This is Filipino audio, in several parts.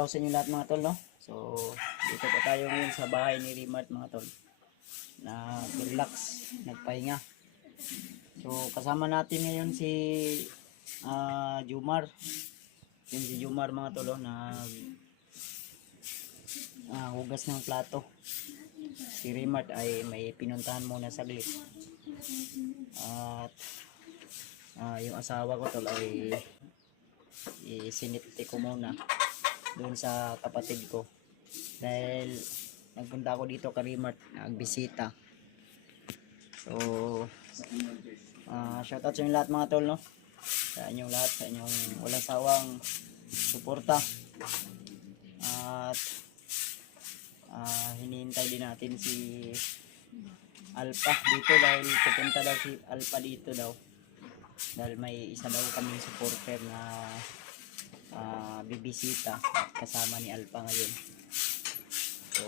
araw sa inyo lahat mga tol, no? So, dito po tayo ngayon sa bahay ni Rimart mga tol. Na relax, nagpahinga. So, kasama natin ngayon si Jumar. Yung si Jumar mga tol, na hugas ng plato. Si Rimart ay may pinuntahan muna saglit. At yung asawa ko tol ay isinipti ko muna doon sa kapatid ko dahil nagpunta ako dito kay Rimart, nagbisita. So shoutout sa inyong lahat mga tol, no? Sa inyong lahat, sa inyong walang sawang suporta. At hinihintay din natin si Alpha dito dahil pupunta daw si Alpha dito daw dahil may isa daw kaming supporter na bibisita kasama ni Alpha ngayon. So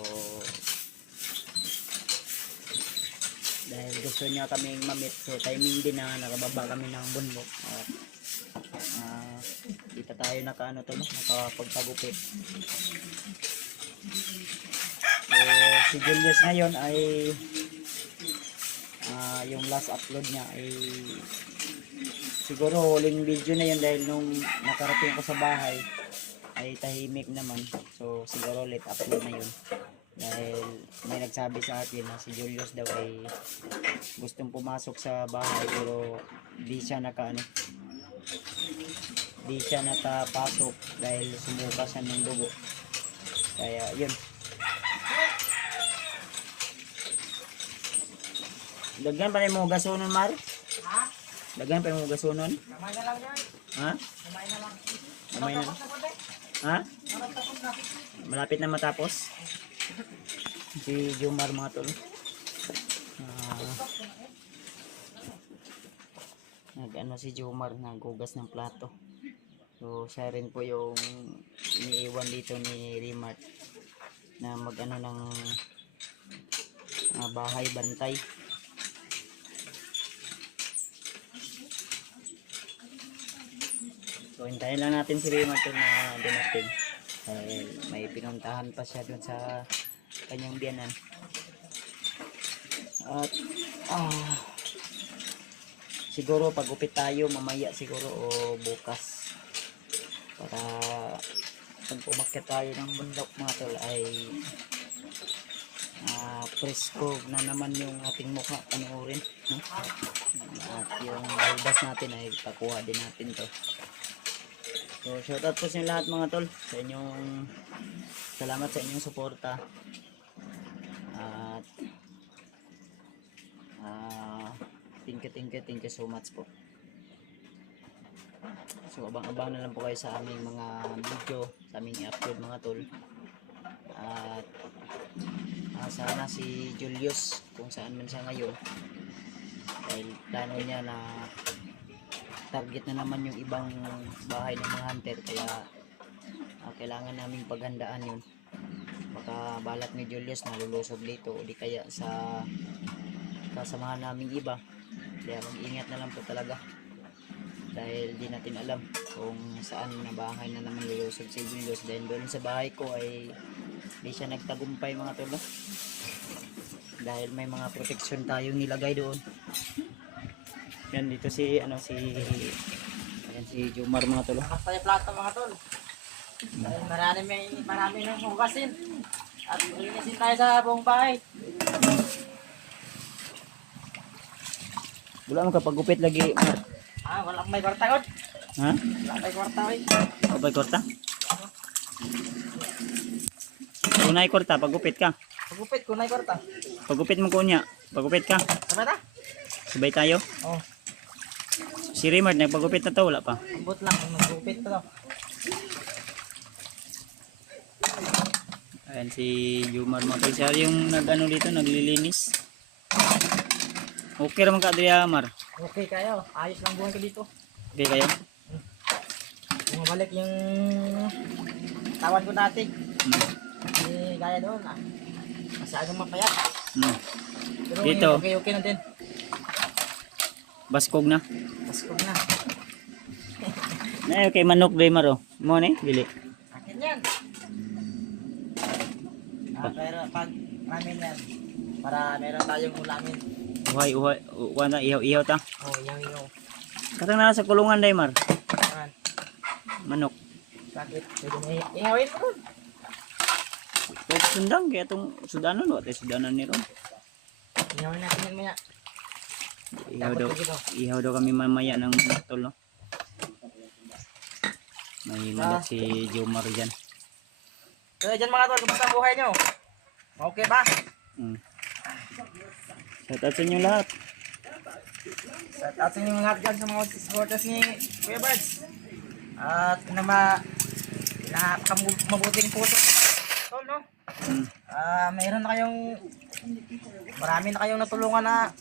dahil gusto niya kaming mamit, so timing din na nakababa kami ng bundok at dito tayo nakapagpagupit. So si Julius ngayon ay yung last upload niya ay siguro huling video na yun dahil nung nakarating ako sa bahay ay tahimik naman. So siguro late upload na yun dahil may nagsabi sa akin na si Julius daw ay gustong pumasok sa bahay pero di siya nakapasok dahil sumuka siya ng dugo. Kaya yun, daghan pa rin mo gasunon, Mar? Ha? Daghan pa rin mo gasunon? Kamay na lang yan. Ha? Kamay na lang. Kamay na lang. Ha? Malapit na matapos. Si Jumar mga tol. Nag-ano si Jumar, naghugas ng plato. So siya rin po yung iniiwan dito ni Rimart na mag-ano ng bahay bantay. So hintayin lang natin si Rimart na dumating dahil may pinuntahan pa siya dun sa kanyang biyanan. At siguro pagupit tayo mamaya siguro o bukas para pag umakyat tayo ng bundok mga tol ay presko na naman yung ating mukha panoorin, no? At yung balbas natin ay pakuha din natin to. So shoutout po sa inyo lahat mga tol, sa inyong salamat sa inyong suporta. At thank you so much po. So abang-abang na lang po kayo sa aming mga video, sa aming i-upload mga tol. At sana si Julius kung saan man siya ngayon dahil plano niya na target na naman yung ibang bahay ng mga hunter, kaya kailangan naming paghandaan yun. Baka balat ni Julius na lulusog dito o di kaya sa kasamahan naming iba, kaya mag-ingat na lang po talaga dahil di natin alam kung saan na bahay na naman lulusog si Julius dahil doon sa bahay ko ay di siya nagtagumpay mga tol, dahil may mga protection tayong nilagay doon. Yan dito si Jumar mga tol. Basta yung plato mga tol. Dahil marami nang hugasin. At linisin tayo sa buong bahay. Wala mo kapag gupit lagi. Walang may kwarta ko. Ha? Wala may kwarta ko. Abay kwarta? Kunay kwarta pag gupit ka. Pagupit ko na yung kwarta. Pagupit mo kunya, pagupit ka. Sabay na? Sabay tayo. Oh. Si Rimart nagpagupit na to, wala pa. Ambot lang kung magupit to. Ayan si Jumar mga tol. Siya yung nag-ano dito, naglilinis. Okay naman ka Adria, Mar? Okay kayo. Ayos lang buhay ko dito. Okay kayo? Bumabalik yung tawan ko dati. Hindi gaya doon. Masyadong mapayat. Pero Dito. Okay na din. Baskog na. Baskog na. Na okay manok day Maro. Mo ni dili. Akin yan. namin yan. Para meron tayong ulamin. Uhay, wala, ihaw ta. Oh, iyaw. Katang nasa kulungan, Daymar. Ayan. Manok. Bakit? Pwede na ihawin mo ron. Pwede sundang, kaya itong sudanan, wala tayo sudanan ni Ron. Ihawin natin yan maya. Ihaw daw kami mamaya ng tol, no? May manok si Jomar dyan. So, dyan mga tol, kumusta ang buhay nyo? Okay ba? Shout out sa inyo lahat. Shout out sa inyo lahat dyan sa mga supporters ni Kuya Birds. At napakamabuting puso. Tol, no? Mayroon na kayong marami na kayong natulungan na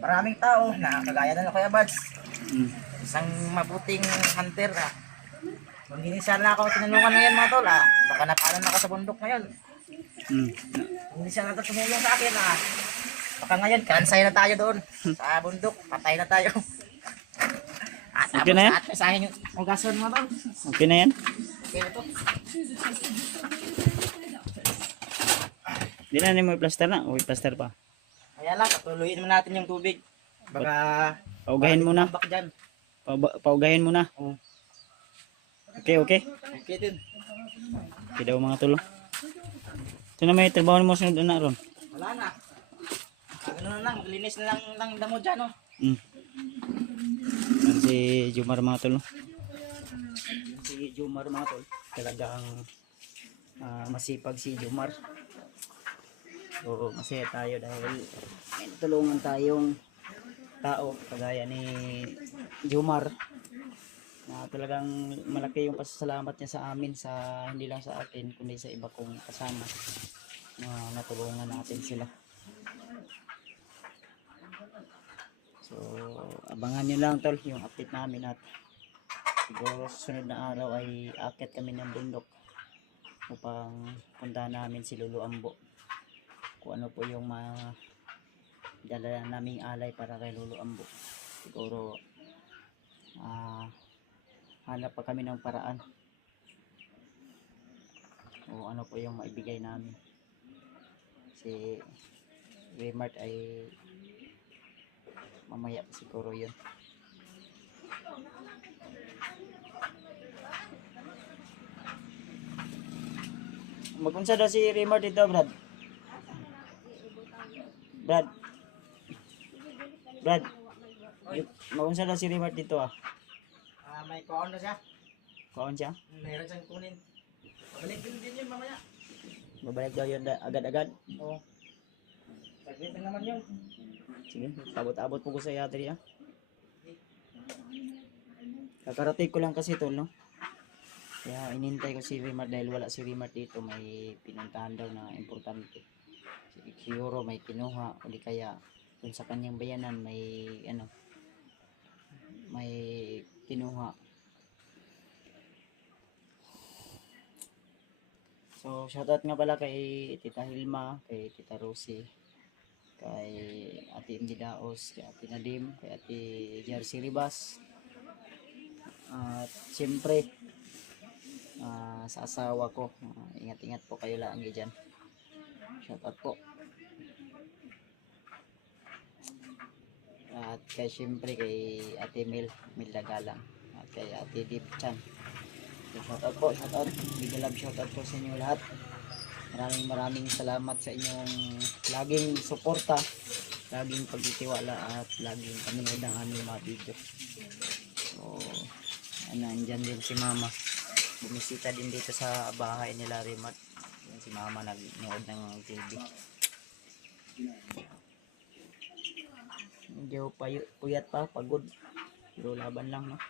maraming tao na kagaya na Kuya Birds. Isang mabuting hunter na. Kung hindi sana ako tinulungan ngayon mga tol, baka napaanan ako sa bundok ngayon. Kung hindi sana tumulong sa akin, baka ngayon kansay na tayo doon sa bundok, patay na tayo. Okay na yan? At masahin yung ugason mga tol. Okay na yan? Okay na to. Hindi na mo i-plaster na. O i-plaster pa. Kaya lang, patuloyin mo natin yung tubig. Baka paugahin muna. bak dyan. Paugahin muna. Oo. Okay. Okay din. Okay daw mga tol. Ito na may trabaho mo sunod na ron. Wala na. Ano na lang, linis na lang ng damo dyan, no? Yan si Jomar mga tol. Si Jomar mga tol. Talagang masipag si Jomar. So masaya tayo dahil may tulungan tayong tao kagaya ni Jomar. Na talagang malaki yung pasasalamat niya sa amin, sa hindi lang sa atin kundi sa iba kong kasama na natulungan natin sila. So abangan nyo lang tol yung update namin at siguro susunod na araw ay akit kami ng bundok upang puntahan namin si Lolo Ambo kung ano po yung dala naming alay para kay Lolo Ambo. Siguro hanap pa kami ng paraan o ano po yung maibigay namin. Si Raymart ay mamaya pa siguro yun. Magunsa daw si Raymart dito, Brad. Magunsa daw si Raymart dito May kaon na siya. Kaon siya? Meron siyang kunin. Balik din yun mamaya. Babalik daw yun agad-agad? Oo. Saglit lang naman yun. Sige, abot-abot po ko sa yatri Kakarating ko lang kasi tol, no? Kaya inintay ko si Raymart dahil wala si Raymart dito. May pinuntahan daw na importante. Siguro may kinuha o di kaya kung sa kanyang bayanan may may kinuha. So shoutout nga pala kay Tita Hilma, kay Tita Rosie, kay Ate Indy Daos, kay Ate Nadim, kay Ate Jersey Ribas, at siyempre sa asawa ko. Ingat-ingat po kayo lang dyan. Shoutout po. At kay siyempre kay Ate Mil Dagalang at kay Ate Deep Chan. Shoutout po, shoutout. Big love shoutout po sa inyo lahat. Maraming salamat sa inyong laging suporta, laging pagtitiwala at laging panonood ng aming mga video. So, andyan din si Mama. Bumisita din dito sa bahay nila Raymart. Si Mama nagnood ng TV. Medyo puyat pa, pagod. Pero laban lang, no?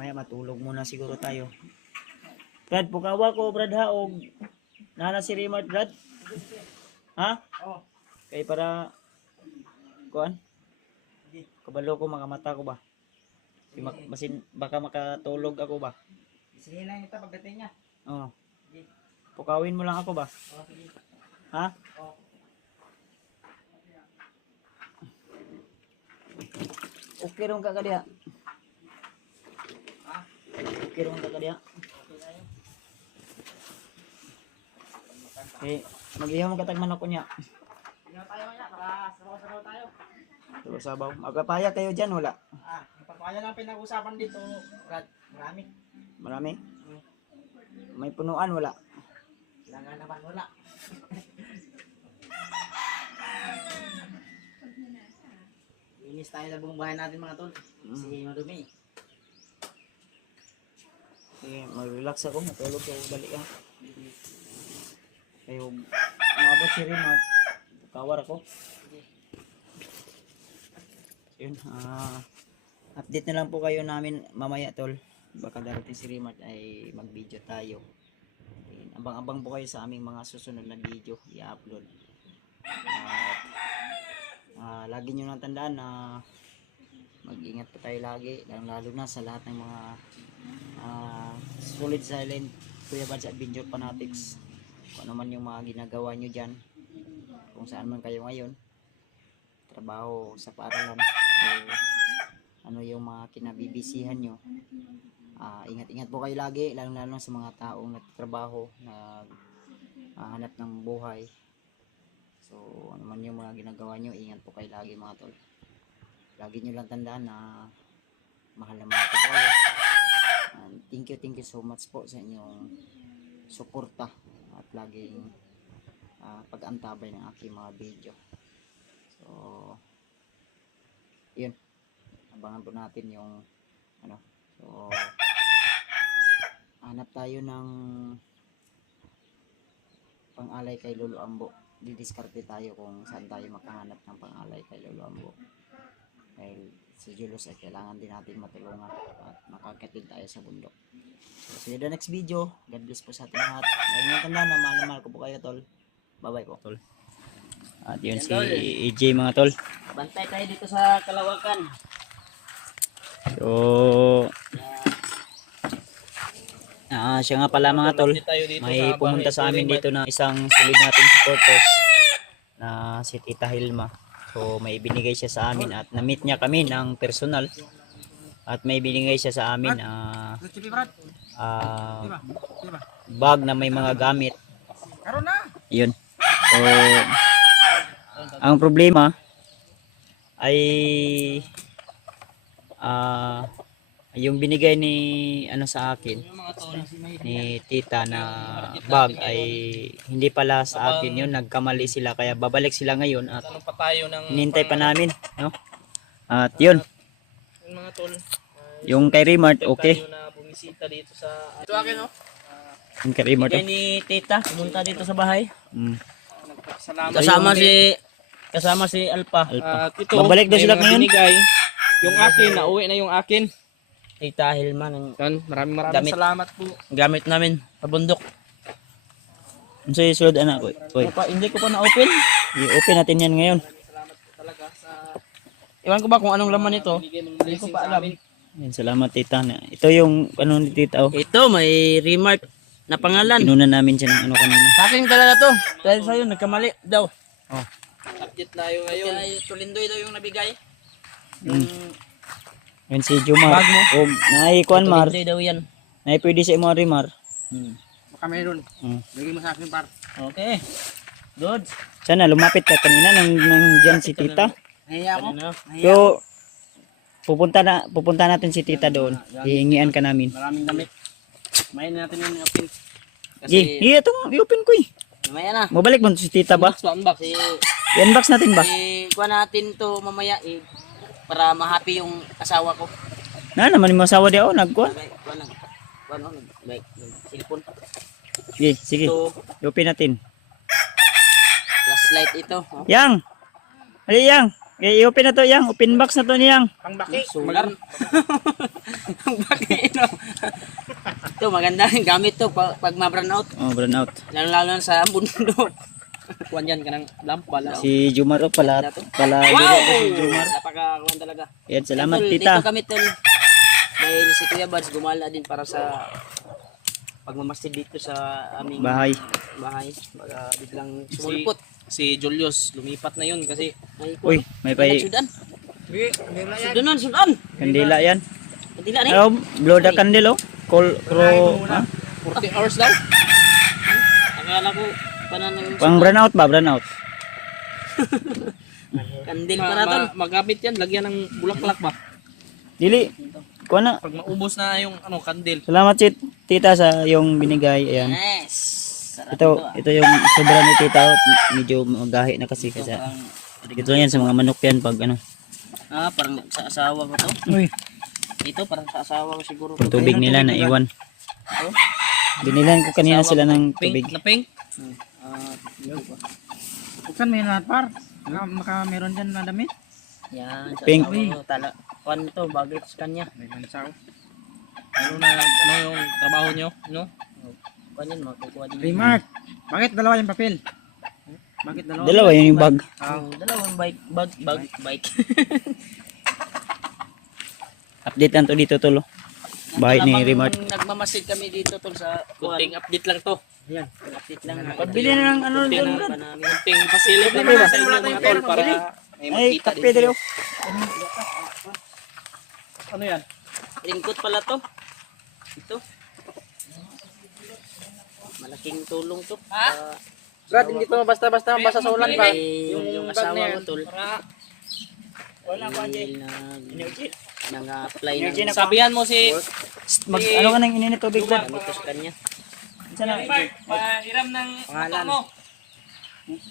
Maya matulog muna siguro tayo. Brad, pukawa ko, Brad ha, o nana si Raymart, Brad? Ha? Oo. Kaya para kuan? Kabalo ko, mga mata ko ba? Basin, baka makatulog ako ba? Sige na ito pagdating niya. Oo. Pukawin mo lang ako ba? Oo, sige. Ha? Oo. Okay ron ka kadiya. Ha? Okay ron ka kadiya. Okay na yun. Okay, mag-ihaw mo katag manok ko niya. Tingnan tayo kaya, para sabaw-sabaw tayo. Sabaw. Magpapaya kayo dyan, wala? Yung papaya lang pinag-usapan dito, Brad, marami. Marami? May punuan, wala? Kailangan naman wala. Inis tayo sa buong bahay natin mga tol. Kasi madumi. Sige, mag-relax ako, matulog ako, dali ah. Kayo, umabot si Rimart. Kawar ako. Yun, update na lang po kayo namin mamaya tol. Baka darating si Rimart ay mag-video tayo. Ayun, abang-abang po kayo sa aming mga susunod na video i-upload. Lagi nyo nang tandaan na mag-ingat po tayo lagi, lalo na sa lahat ng mga solid silent Kuya Bads Adventure Fanatics. Kung ano man yung mga ginagawa nyo dyan, kung saan man kayo ngayon, trabaho sa paaralan, o ano yung mga kinabibisihan nyo, ingat-ingat po kayo lagi, lalo sa mga taong nagtatrabaho, hanap ng buhay. So ano man yung mga ginagawa nyo, ingat po kayo lagi mga tol. Lagi nyo lang tandaan na mahal na mahal po kayo. And thank you so much po sa inyong suporta at laging pag-antabay ng aking mga video. So yun, abangan po natin yung so hanap tayo ng pang-alay kay Lolo Ambo. Didiskarte tayo kung saan tayo makahanap ng pang-alay kay Lolo Ambo. Dahil si Julius ay kailangan din natin matulungan at makakatid tayo sa bundok. So see you the next video. God bless po sa ating lahat. Lagi nyo tandaan na mahal na mahal ko po kayo tol. Bye bye po tol. At yun si AJ mga tol. Bantay tayo dito sa Kalawakan. So siya nga pala mga tol, may pumunta sa amin dito na isang solid nating supporters na si Tita Hilma. So may binigay siya sa amin at na-meet niya kami ng personal. At may binigay siya sa amin bag na may mga gamit. Yun. So ang problema ay yung binigay ni sa akin ni tita na bag ay hindi pala sa akin yun, nagkamali sila kaya babalik sila ngayon at hinintay pa namin, no? At yun, Mga tol, yung kay Rimart okay, na bumisita dito sa ito akin no. yung kay Rimart Bigay ni tita pumunta dito sa bahay. Salamat. Kasama si Alpa. Ito, Babalik daw sila ngayon. Binigay. Yung akin, nauwi na yung akin. Tita Hilma ng Maraming Gamit. salamat po. gamit namin sa bundok. Ano sa'yo sulod anak ko? Oy, Hindi ko pa na-open. i-open natin yan ngayon. Talaga sa Iwan ko ba kung anong laman ito? bigay mong Hindi ko blessing pa sa alam. amin. Yan, salamat tita. Ito yung ano ni tita, oh. Ito, may remark na pangalan. Kinuna namin siya ng kanina. Sa akin talaga to. Dahil sa'yo, nagkamali daw. Update tayo ngayon. Kaya Tulindoy daw yung nabigay. Yan si Jumar. Bag mo? O, naikuan Mar. Tulindoy daw yan. Pwede sa imo Rimar. Baka meron. Hmm. Bigay mo sa akin par. Okay. Good. Sana lumapit ka kanina nang dyan si tita. Nahiya ako. So, pupunta natin si tita doon. Hihingian ka namin. Maraming damit. Mayin natin yung open. I-open ko eh. Mamaya na. Mabalik mo si tita ba? Unbox. I-unbox natin ba? Kuha natin to mamaya para ma-happy yung asawa ko. Na naman yung masawa di ako nagkuhan. Cellphone. Sige, sige. Ito, I-open natin. flashlight ito. Oh. Yang! Ali Yang! I-open na to Yang. Open box na to ni Yang. Pangbaki. Magar. Ang baki ito. Ito magandang gamit to pag ma-brown out. Oh, brown out. Lalo na sa bundok. Kuhan yan ka ng lampa. Si Jumar oh, pala biro ko si Jumar. Napakakuan talaga. Yan, salamat Tol, tita. Dito kami tol. Dahil si Kuya Bads gumala din para sa pagmamasid dito sa aming Bahay. bahay. Baga biglang sumulpot. Si Julius, lumipat na yun kasi Ay, Uy, may pay Sudan. Sudan, Sudan. kandila yan. Kandila ni. Oh, blow the candle oh. Call pro. Ha? 40 hours daw. Akala ko pa na ng Pang brownout ba? Brownout. kandil pa na tol. Magamit yan, lagyan ng bulaklak ba? Dili. Kuha na. Pag maubos na yung ano, kandil. Salamat tita sa yung binigay. Ayan. Yes. Sarap Ito yung sobra ni tita. Medyo magahi na kasi. Ito yan sa mga manok yan pag ano. Parang sa asawa ko to. Uy. Ito parang sa asawa ko siguro. Yung tubig nila na iwan. Binilan ko kanina sila ng tubig. Na pink. Buksan mo yun lahat par. Maka meron dyan na damit. Yan, sa Pink. asawa ko. Kuan to, bagay sa kanya. May lansaw. Ano yung trabaho nyo? No? Kuan yan, makukuha din. Remark. Bakit dalawa yung papel? Bakit dalawa? Dalawa yun yung bag. Dalawang bike. Update lang to dito tolo. Bahay ni Remark. Nagmamasid kami dito tol sa kunting update lang to. Yan, update lang. Pagbili na ng ano Kunting doon. pa namin. Kunting facility Pwede ba? sa inyo mga tol para may Ay, makita kape din. dito. Ano yan? Ringkot pala to. Ito. Malaking tulong to. Brad, hindi to basta-basta mabasa sa ulan pa. Yung bag asawa na yan. ko tol. Wala ko nang-apply Energy na ng... Sabihan mo si... Mag ano ka nang inini tubig ba? Gamito sa kanya. Sana. Pahiram ng Pangalan. mo.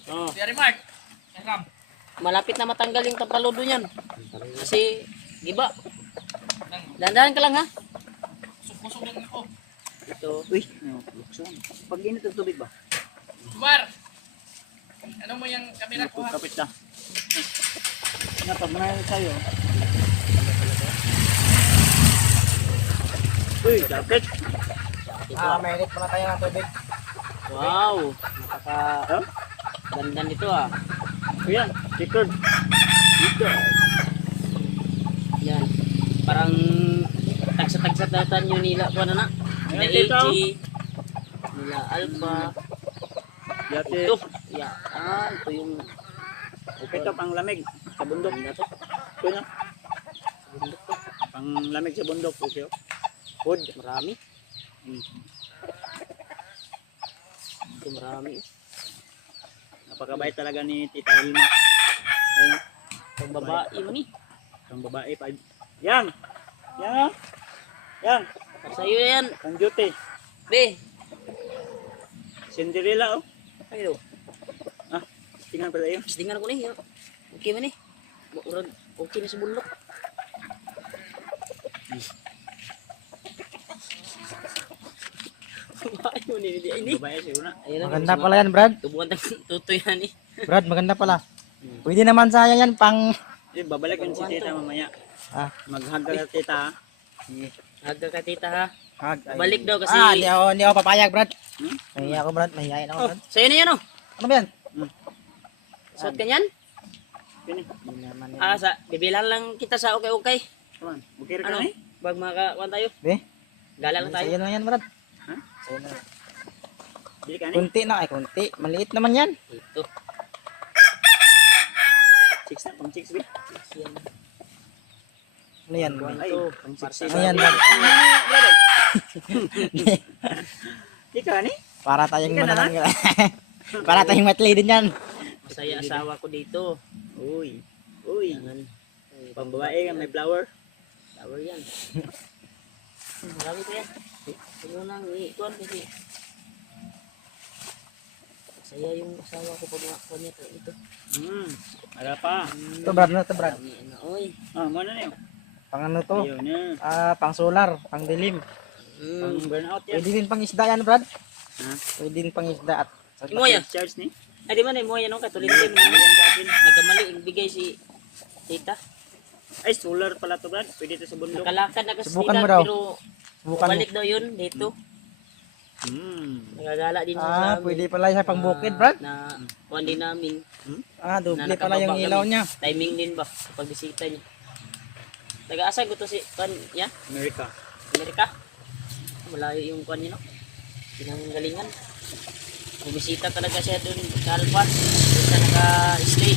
Oh. Jerry Mark. Malapit na matanggal yung tapaludo niyan. Kasi, giba. Dandahan ka lang ha. Susok lang ako. Ito. Uy. Pag init ang tubig ba? Mar! Ano mo yung kamera ko ha? Kapit na. Napag na tayo. Uy, kapit. Mainit pa na tayo ng tubig. Wow! Napaka... Ganda nito ah. Ayan, record. Yan. Parang tagsa-tagsa datan yung nila ko na na. Nila Ayan, dito. AG. Nila Alpha. Yate. Ito. Yeah. Ito yung... Ito pang lamig sa bundok. Ganda to. Ito na. Bundok to. Pang lamig sa bundok. Okay. Wood. Marami. Ito marami. Napakabait talaga ni Tita Hilma. Ayun. Pang babae mo ni. Ang babae pa. Yang. Yang. Yang. Sa'yo yan. Ang duty. Be. Cinderella oh. Ayo. Ah, tingnan pala yun. Tingnan ako ni. Okay man ni. Okay na sa bundok. Babae mo ni. Ini. Babae siguro na. Ayun na, Maganda mga pala yan, Brad. tubuan ng tutoy yan eh. Brad, maganda pala. Pwede naman saya yan pang... Eh, babalik yun si Tita mamaya. Ah, Maghag ka Tita ha. Haga ka tita ha. hag. Ay. Balik daw kasi... Hindi ako papayag, Brad. Hmm? Mahiya ako, Brad. Mahihayin ako, Oh, Brad. sa'yo na yan oh. Ano ba yan? Suot ka niyan? Pini. Bibilan lang kita sa okay-okay. Come on. Bukir ka Ano? na eh. Bag makakuan tayo. Be? Gala lang tayo. Sa'yo na yan, Brad. Ha? Sa'yo na. Bili ka na eh. Kunti na. Ay, kunti. Maliit naman yan. Ito. Chicks na. Pang chicks be. Yan. Ano yan? Ay, Ito. pang Para chicks. sa Ano yan, Brad? Di ka ni? Para tayong Ika na, mananang... Para tayong matli din yan. Masaya asawa ko dito. Uy. Uy. Yan. Pang babae ka may flower. Tower yan. Marami pa yan. Huwag mo nang ikuan kasi. Masaya yung asawa ko pag makakuha niya ito. Wala pa. Ito, Brad. Ito, Brad. Marami na. Oy. Ah, muna na yun. Pang ano to? Ayun na. Pang solar. Pang dilim. Pang burnout yan. Pwede din pang isda yan, Brad. Ha? Pwede din pang isda at... Imo ya. Charge ni? Ay di man mo yan oh katulad din nagkamali ibigay si tita. Ay, solar pala to Brad. Pwede to sa bundok. Nakalakad na kasi Subukan tita mo daw. pero Subukan mo. balik daw yun dito. Nagagala din siya sa amin. Pwede pala siya pang bukid, Brad. Na kuwan din namin. Doble Na pala yung nakababa ilaw kami. niya. Timing din ba sa pagbisita niya. Nag-aasay ko to si kuwan ya America. Amerika. Malayo yung kuwan niya no. Pinanggalingan. Bumisita talaga siya doon sa Alpha. Doon siya naka-stay.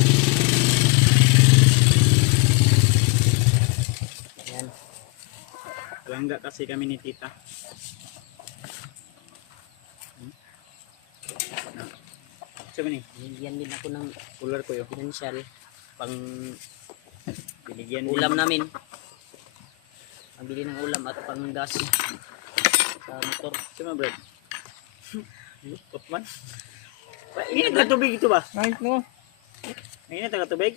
Ayan. Bangga kasi kami ni Tita. Sabi ni, Binigyan din ako ng cooler ko yun. financial pang Binigyan ulam namin. Ang bili ng ulam at pang gas sa motor. Sama bread. Lupot man. Init na tubig ito ba? Kahit mo. Init na tubig?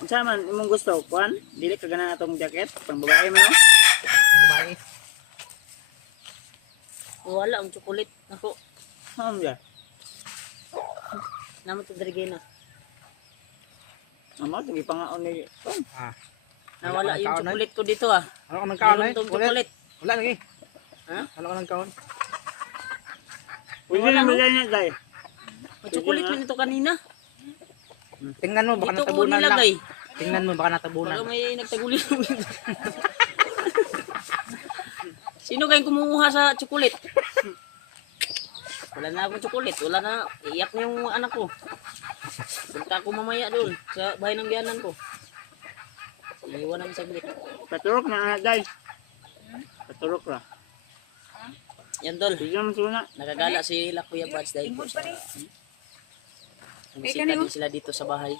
Ang sama, imong gusto, kuhan? Dili ka gana atong jacket? Pang babae mo no? Babae. Wala ang chocolate ako. Saan ba? Naman ito Dragena. Ama, ito ipangaon ni... Nawala yung Kaon, chocolate ko dito ah. Ano ka nagkaon Meron tong chocolate. Wala lagi. Ha? Ano ka nagkaon? Pwede Wala, naman no? yan yan, day. May chocolate man ito kanina. Tingnan mo, baka Dito ko natabunan lang. nilagay. Tingnan mo, baka Baka natabunan. may nagtaguli. Sino kayong kumuha sa chocolate? Wala na akong chocolate. Wala na. Iyak na yung anak ko. Punta ako mamaya doon sa bahay ng biyanan ko. Iiwan namin saglit. Paturok na, day. Paturok na. Yan dol. Bigyan mo suna. Nakagala sila Kuya Bads dahil po sa... Bumisita din sila dito sa bahay.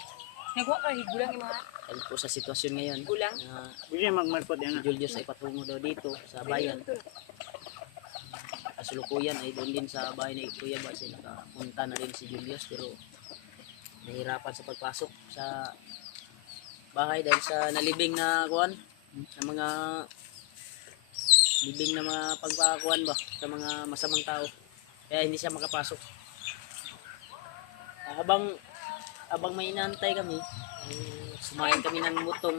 Nagwa ka, gulang yung mga Dahil po sa sitwasyon ngayon. gulang. Na Bigyan magmarkot yan si Julius ay patungo daw dito sa bayan. Kasulukuyan ay doon din sa bahay ni Kuya Bads. Nakapunta na rin si Julius pero nahirapan sa pagpasok sa bahay dahil sa nalibing na kuwan na mga libing na mga pagpakuan ba sa mga masamang tao kaya hindi siya makapasok. Habang may inaantay kami sumayin kami ng butong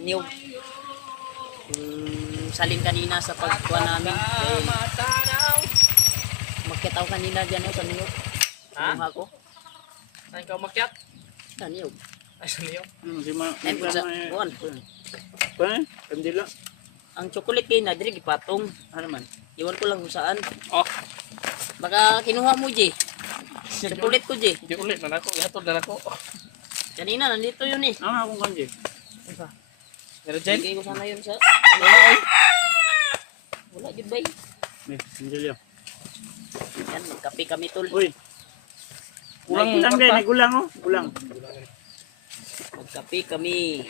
niyog salin kanina sa pagkuhan namin dahil umakyat ako kanina dyan sa niyog. Kinuha ko Saan ka umakyat? sa niyog. Ay, saan niyo? Si ma... Ayun po sa kuwan. Kuhan? Kandila. Ang chocolate kayo na diri gipatong. Ano man? Iwan ko lang kung saan. Oh, Baka kinuha mo, J. Chocolate ko, J. di ulit na ako. Gatod na ako. Kanina, nandito yun eh. Ano akong kanji? Pero dyan? Bigay ko sana yun sa... Wala, yun ba May, Angelio. Yan, magkape kami, tol. Uy. Gulang din, gulang oh. Gulang. Magkape kami.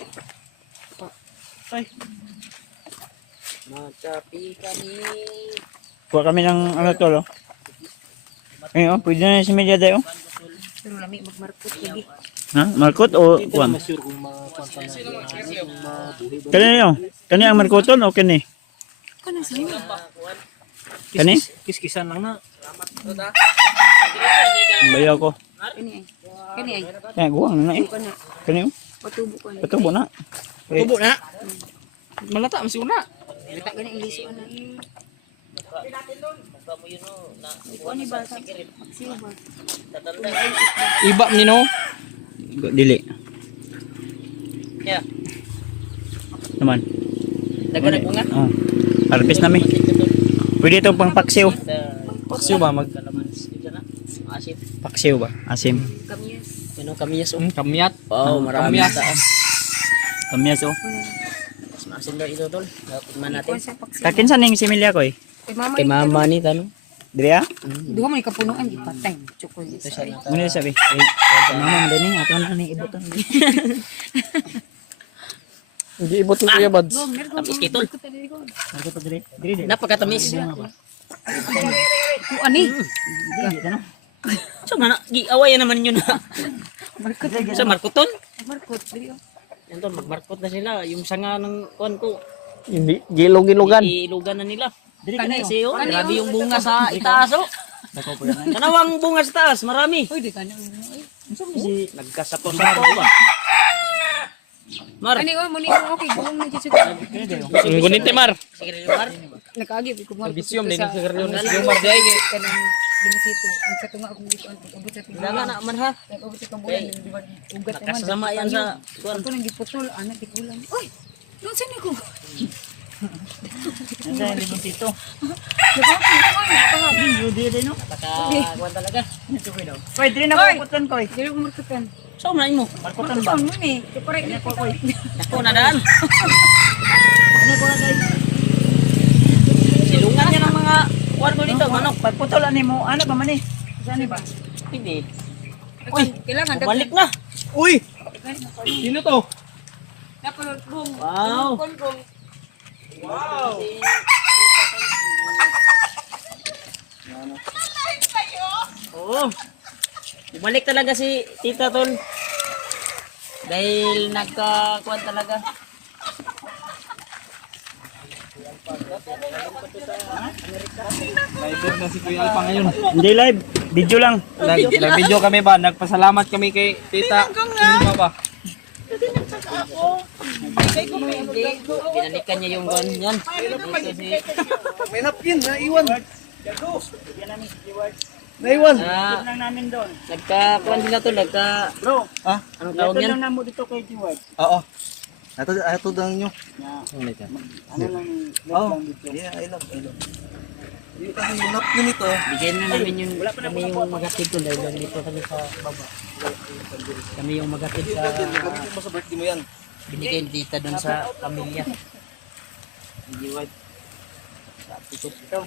Ay. Magkape kami. Kuha kami ng ano to, lo. Eh, oh, pwede na si media tayo. Pero lami magmarkot lagi. Ha? Markot o kuwan? Kani yun? Kani ang markoton o kani? Kana sa'yo. Kani? Kiskisan lang na. Bayaw ko. Kani ay. Kani ay. Kaya guwang na eh. Kana. Kani oh. Patubo ka na. Patubo na. Eh, Tubo na. Malata, masih una. Kita gani ang liso na. Magka mo yun, oh. Ano ba? Siyo ba? Tatanda. Iba ni no. Dili. Yeah. Naman. Daga na bunga. Oh. Harvest namin. Pwede ito pang paksiw. Paksiw ba? Asit. Paksiw ba? Asim. Kamyas. Ano kami yes, oh. Kamyat. Wow, marami Kamyas. taas. Kamyas oh. Mas maasin daw ito, tol. Tignan natin. Kung sa paksi. Kakin sa ning similya ko eh. Kay mama. Kay mama ni, tanong. Diri ah? Duha mo ikapunuan ipatay. Chocolate. Ito siya na. Muna sabi. Eh, mama mo din ato na ni ibutan. Hindi ibot ni Kuya Bads. Tapos kitol. Ako to diri. Diri diri. Napakatamis. Ku ani. Diri ano? So, giawayan naman yun na. Markot. Sa markoton. Markot. Dili oh. Yan tol, magmarkot na sila. Yung sanga ng kuwan ko, Hindi. Gilog-gilogan. ilugan na nila. Diri Kanay. Kasi oh, grabe yung bunga sa itaas oh. Kanawang bunga sa taas, marami. Uy, di ka na. si Nagkasapo-sapo ba? Mar, Ani oh, muni ko okay. Gulong na dito. Ang gunit Mar. sige rin Mar. Nakaagi ko mo. Bisyom din sa garyon sa Mar di ay. Kanang limisito. Ang sa tunga akong dito ang ubot sa Wala tingala. na man ha. Nag-ubot sa kambulan. Di ba ugat naman. Nakasama yan sa kuwan. Ako nang giputol, anak di kulang. Uy! Nung saan ako? Nasa libon dito. Nagpapin ko Judi din no. Nakakakuan talaga. Koy, diri na markotan koy. Dili ko markutan. So, manin mo. Markotan ba? Markutan mo ni. Kapare ni ko koy. Ako na daan. Silungan niya ng mga kuwan ko dito. daw, manok. Pagputol ani mo, ano ba man eh? Saan ba? Hindi. Uy, kailangan Balik na. Uy! Sino to? Dapat bung. Wow. Bung. Wow! Oo. Bumalik talaga si Tita Tol. Dahil nagkakuan talaga. Live na si Kuya Alpa ngayon. Hindi live, video lang. Nag-video kami ba? Nagpasalamat kami kay Tita. Sino ba? Binalikan niya yung gun yan. Dito si... May napkin, naiwan. Naiwan. Ah, namin doon. nagkakuan sila to, Bro, Ha? anong tawag yan? namo dito kay Jiward. Oo. Ito daw nyo. Ano lang, Oh, yeah, I love. Hindi kasi yung napkin ito. Bigyan na namin yung, kami yung magatid ko dahil nandito kami sa baba. Kami yung magatid sa, Gamitin mo sa birthday mo yan. binigay ni Tita dun sa pamilya. Giwad. Sa titos ito.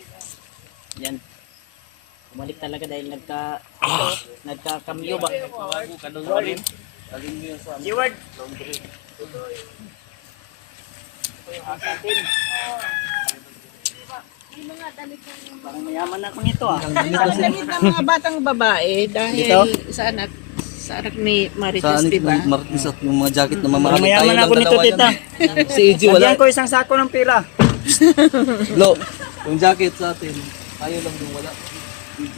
Yan. Bumalik talaga dahil nagka-kamyo ba? Jiward. Parang mayaman ako nito ah. Damit ng mga batang babae dahil sa anak ni Marites, di ba? Martis at yung mga jacket na Parang mamahalin tayo mayaman lang ako nito, dalawa tita. yan. Si EJ wala. Lagyan ko isang sako ng pera. Lo, yung jacket sa atin. Tayo lang yung wala. EJ.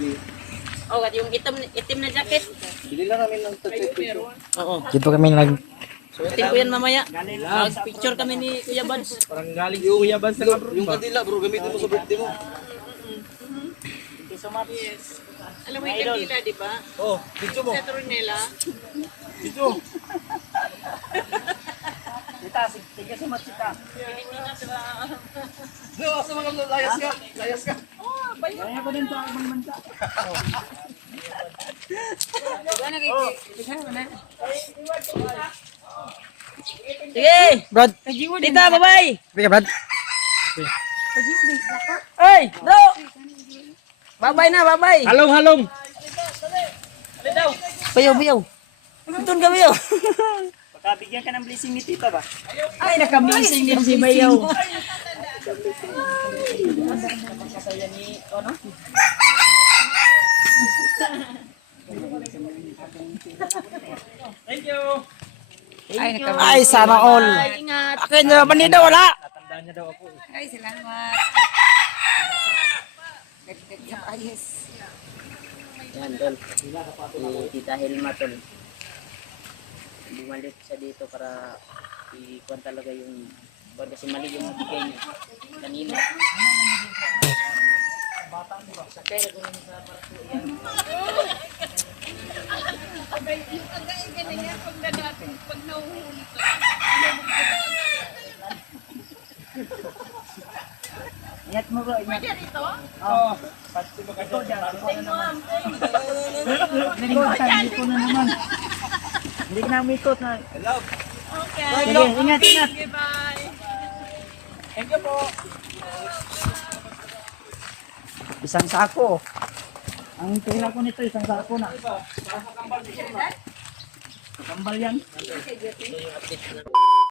Oh, at yung itim na jacket. Bili lang namin ng tagpipicture. Oo. Dito kami nag... Suotin ko yan mamaya. Mag-picture kami ni Kuya Buds. Parang galing yung Kuyaban sa kabro. Yung kadila bro, gamitin mo sa birthday mo. Alam mo yung kandila, di ba? Oh, video mo. Sa Tronela. Video. Tita, sige sumat tita. No, asa mga layas ka. Layas ka. Kaya ko din sa ibang bansa. Ano kaya? Ano na? Sige! Brad. Tita, bye-bye! Sige Brad. Ay! Bro! Bye-bye na, bye-bye! Halong, halong. Bayaw, bayaw! Doon ka, bayaw! Baka bigyan ka ng blessing ni tita ba? Ay, naka-blessing din si bayaw! Ay, Ay, sana all. Ingat! Akin na naman dito, wala. Ay, salamat. Dagdag sa ayos. Yan, tol. Si Tita Helma, tol. Bumalik siya dito para ikuan talaga yung kasi mali yung nabigay niya kanina. Sakay na kung sa parto yan. Ingat mo bro, ingat. Oo. Ito dyan, ito na naman. Liko na naman. Hindi ka na umikot na. Sige, ingat, ingat. Thank you po. Isang sako. Ang pera ko nito, isang sako na. Kambal yan.